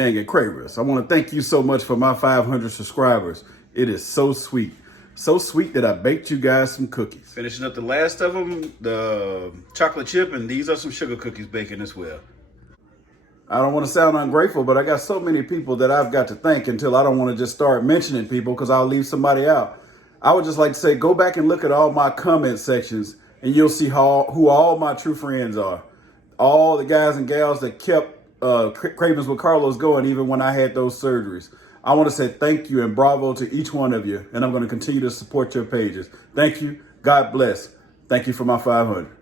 gang at Cravers. I want to thank you so much for my 500 subscribers. It is so sweet. So sweet that I baked you guys some cookies. Finishing up the last of them, the chocolate chip, and these are some sugar cookies baking as well. I don't want to sound ungrateful, but I got so many people that I've got to thank until I don't want to just start mentioning people because I'll leave somebody out. I would just like to say, go back and look at all my comment sections and you'll see who all my true friends are. All the guys and gals that kept Cravens with Carlos going even when I had those surgeries. I want to say thank you and bravo to each one of you. And I'm going to continue to support your pages. Thank you. God bless. Thank you for my 500.